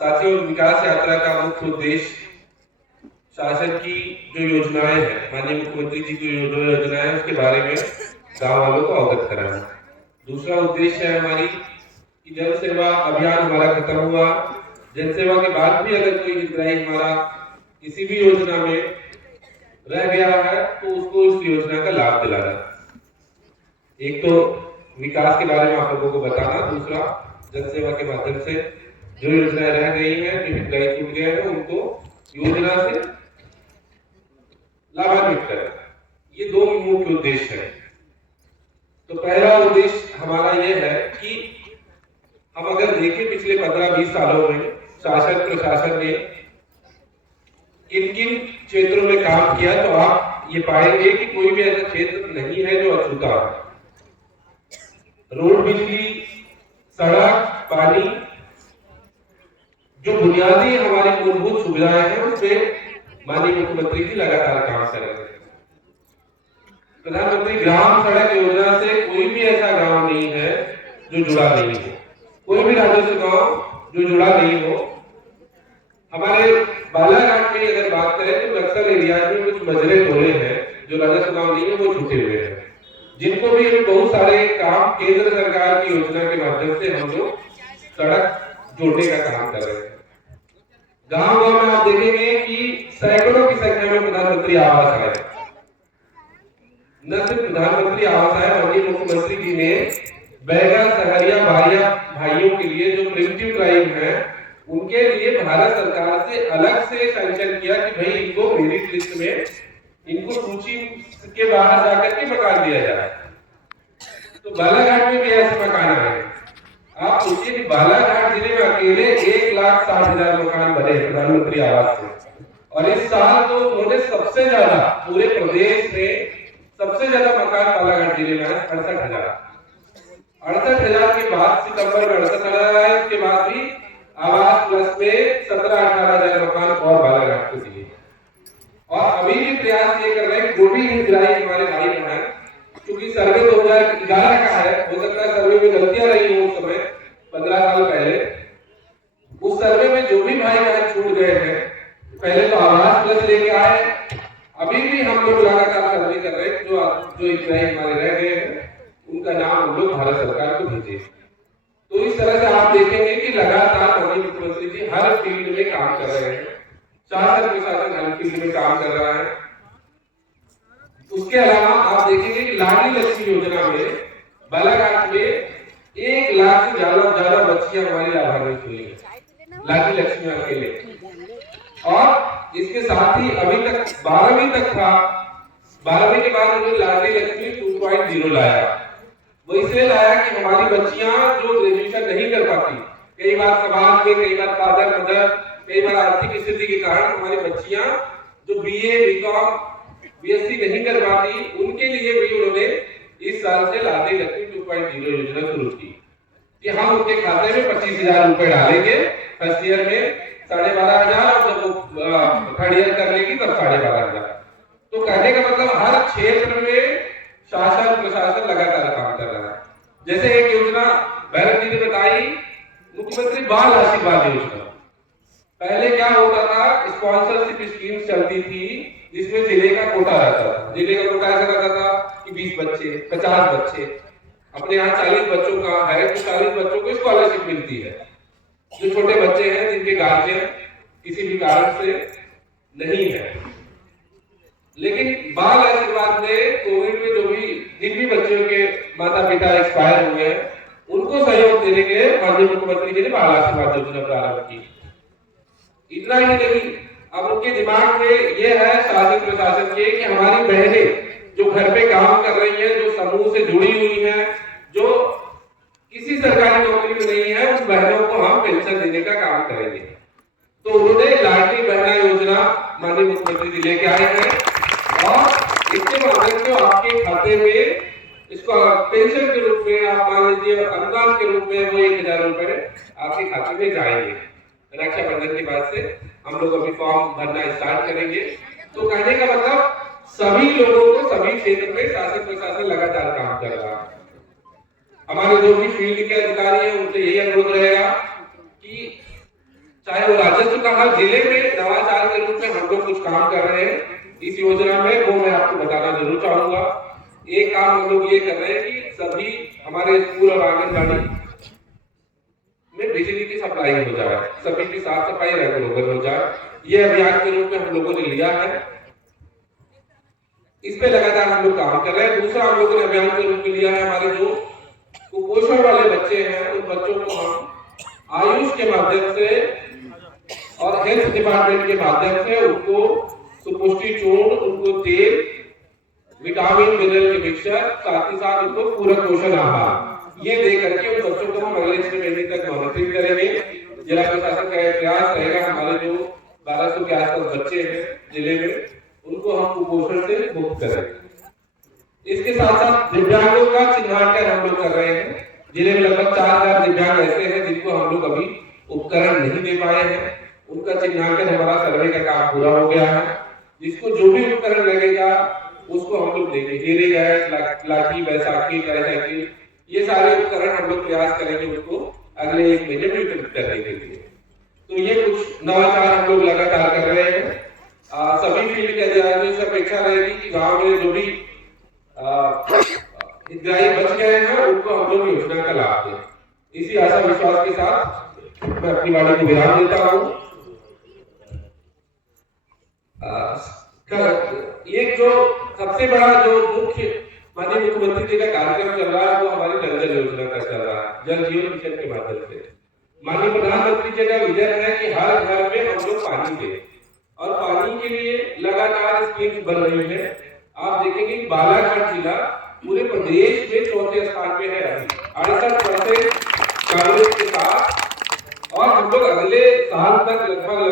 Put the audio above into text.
साथियों, विकास यात्रा का मुख्य उद्देश्य शासन की जो योजनाएं हैं, माननीय मुख्यमंत्री जी की जो योजनाएं हैं उसके बारे में गांव वालों को अवगत कराना। दूसरा उद्देश्य है हमारी कि जन सेवा अभियान हमारा खत्म हुआ, जन सेवा के बाद भी अगर कोई हितग्राही हमारा किसी भी योजना में रह गया है तो उसको इस योजना का लाभ दिलाना। एक तो विकास के बारे में आप लोगों को बताना, दूसरा जन सेवा के माध्यम से जो योजनाएं रह गई हैं, जो हितग्राही छूट गए हैं, उनको योजना से लाभान्वित करें। ये दो मुख्य उद्देश्य है। तो पहला उद्देश्य हमारा यह है कि हम अगर देखें पिछले 15-20 सालों में शासन प्रशासन ने किन किन क्षेत्रों में काम किया, तो आप ये पाएंगे कि कोई भी ऐसा क्षेत्र नहीं है जो अछूता है। रोड, बिजली, सड़क, पानी, जो बुनियादी हमारी मूलभूत सुविधाएं हैं उस पे माननीय मुख्यमंत्री जी लगातार काम कर रहे हैं। प्रधानमंत्री ग्राम सड़क योजना से कोई भी ऐसा गांव नहीं है जो जुड़ा नहीं हो, कोई भी राजस्व गांव जो जुड़ा नहीं हो। हमारे बालाघाट की अगर बात करें तो नक्सल एरिया में कुछ मजरे तोड़े हैं जो राजस्व गांव नहीं है, वो छूटे हुए हैं, जिनको भी अभी बहुत सारे काम केंद्र सरकार की योजना के माध्यम से हम लोग सड़क जोड़ने का काम कर रहे हैं। गांव गांव में आप देखेंगे कि सैकड़ों की संख्या में प्रधानमंत्री आवास आए। न सिर्फ प्रधानमंत्री आवास आए, माननीय मुख्यमंत्री जी ने बैगा, सहरिया, बारिया भाइयों के लिए जो प्रिमिटिव ट्राइब है उनके लिए भारत सरकार से अलग से सैंक्शन किया कि भाई इनको मेरिट लिस्ट में, इनको सूची के बाहर जाकर के मकान दिया जाए। तो बालाघाट में भी ऐसे मकान आए। आप सोचिए कि बालाघाट जिले में अकेले 1,60,000 मकान बने प्रधानमंत्री आवास से, और इस साल तो उन्होंने सबसे ज्यादा पूरे प्रदेश में सबसे ज्यादा मकान बालाघाट जिले में है, 68,000 के बाद सितंबर में 68,000 आए। उसके बाद भी आवास प्लस में 17-18,000 मकान और बालाघाट को दिए। और अभी भी प्रयास ये कर रहे हैं, जो भी हितग्राही हमारे भाई बहन, क्योंकि सर्वे 2011 का है, हो सकता है सर्वे में गलतियां रही हो उस समय 15 साल पहले। उस सर्वे में जो भी भाई बहन छूट गए हैं, पहले तो आवास प्लस लेके आए, अभी भी हम लोग लगातार सर्वे कर रहे हैं। जो हितग्राही हमारे रह गए हैं उनका नाम हम लोग भारत सरकार को भेजे। तो इस तरह से आप देखेंगे कि लगातार माननीय मुख्यमंत्री जी हर फील्ड में काम कर रहे हैं, शासन प्रशासन हर फील्ड में काम कर रहा है। उसके अलावा आप देखेंगे कि लाडली लक्ष्मी योजना में बालाघाट में 1 लाख से ज्यादा बच्चियां हमारी लाभान्वित हुई है लाडली लक्ष्मी अकेले। और इसके साथ ही अभी तक 12वीं तक था, 12वीं के बाद उन्होंने लाडली लक्ष्मी 2.0 लाया। वो इसलिए लाया कि हमारी बच्चियां जो ग्रेजुएशन नहीं कर पाती, कई बार समाज में, कई बार फादर मदर, कई बार आर्थिक स्थिति के कारण हमारी बच्चियां जो BA, BCom, BSc नहीं कर पाती, उनके लिए भी उन्होंने इस साल से लाडली लक्ष्मी 2.0 योजना शुरू की कि हम उनके खाते में 25,000 रुपए डालेंगे फर्स्ट ईयर में, 12,500, और जब वो थर्ड ईयर कर लेगी तब 12,500। तो कहने का मतलब हर क्षेत्र में शासन प्रशासन लगातार काम कर रहा है। जैसे एक योजना भैरव जी ने बताई, मुख्यमंत्री बाल आशीर्वाद योजना। पहले क्या होता था, स्पॉन्सरशिप स्कीम चलती थी जिसमें जिले का कोटा रहता था। जिले का कोटा ऐसा रहता था कि 20 बच्चे, 50 बच्चे, अपने यहाँ 40 बच्चों का है तो 40 बच्चों को स्कॉलरशिप मिलती है। जो छोटे बच्चे हैं जिनके गार्जियन किसी भी कारण से नहीं है। लेकिन बाल आशीर्वाद में कोविड में जो भी जिन भी बच्चों के माता पिता एक्सपायर हुए हैं उनको सहयोग देने के माननीय मुख्यमंत्री जी ने बाल आशीर्वाद योजना प्रारंभ की। इतना ही नहीं, अब उनके दिमाग में ये है शासन प्रशासन के कि हमारी बहनें जो घर पे काम कर रही हैं, जो समूह से जुड़ी हुई हैं, जो किसी सरकारी नौकरी में नहीं है, उन बहनों को हम पेंशन देने का काम करेंगे। तो उन्होंने लाडली बहना योजना माननीय मुख्यमंत्री जी लेके आए हैं, और इसके माध्यम से आपके खाते में इसको पेंशन के रूप में, आप मान लीजिए अनुदान के रूप में, वो 1,000 रुपए आपके खाते में जाएंगे। रक्षाबंधन के बाद से हम लोग अभी फॉर्म भरना स्टार्ट करेंगे। तो कहने का मतलब सभी लोगों को सभी क्षेत्र में शासन प्रशासन लगातार काम कर रहा है। हमारे जो भी फील्ड के अधिकारी हैं उनसे यही अनुरोध रहेगा कि चाहे वो राजस्व का हर जिले में नवाचार के रूप में हम लोग कुछ काम कर रहे हैं इस योजना में, वो मैं आपको बताना जरूर चाहूंगा। एक काम हम लोग ये कर रहे हैं कि सभी हमारे स्कूल और आंगनबाड़ी में बिजली की सप्लाई हो जाए, सभी की साफ सफाई रेगुलर हो जाए, ये अभियान के रूप में हम लोगों ने लिया है। इस पे लगातार हम लोग काम कर रहे हैं। दूसरा हम लोगों ने अभियान के रूप में लिया है, हमारे जो कुपोषण वाले बच्चे हैं उन बच्चों को हम आयुष के माध्यम से और हेल्थ डिपार्टमेंट के माध्यम से उनको सुपुष्टि चूर्ण, उनको तेल, विटामिन मिनरल के मिक्सचर, साथ ही साथ उनको पूरक पोषण आहार ये दे करके उन बच्चों को हम अगले 6 महीने तक मॉनिटरिंग करेंगे। जिला प्रशासन का प्रयास रहेगा हमारे जो 1200 के आसपास बच्चे हैं जिले में उनको हम कुपोषण से मुक्त करेंगे। इसके साथ साथ दिव्यांगों का चिन्हांकन हम लोग कर रहे हैं। जिले में लगभग 4000 दिव्यांग ऐसे हैं जिनको हम लोग अभी उपकरण नहीं दे पाए हैं, उनका चिन्हांकन हमारा सर्वे का काम पूरा हो गया है। जिसको जो भी उपकरण लगेगा उसको हम लोग देंगे, हीरे गैस, लाठी, बैसाखी, ट्राईसाइकिल, ये सारे उपकरण हम लोग प्रयास करेंगे उसको अगले 1 महीने में वितरित करने के लिए। तो ये कुछ नवाचार हम लोग लगातार कर रहे हैं। सभी फील्ड के अधिकारियों से अपेक्षा रहेगी कि गांव में जो भी हितग्राही बच गए हैं उनको हम लोग योजना का लाभ दें। इसी आशा विश्वास के साथ मैं अपनी वाणी को विराम देता हूँ। एक जो सबसे बड़ा जो मुख्य माननीय मुख्यमंत्री जी का कार्यक्रम चल रहा है वो हमारी जल जल योजना का चल रहा है, जल जीवन मिशन के माध्यम से। माननीय प्रधानमंत्री जी का विजन है कि हर घर में हम लोग पानी दें और पानी के लिए लगातार स्कीम्स बन रही है। आप देखेंगे कि बालाघाट जिला पूरे प्रदेश में 4थे स्थान पे है, 68% कांग्रेस के साथ, और हम लोग अगले साल तक लगभग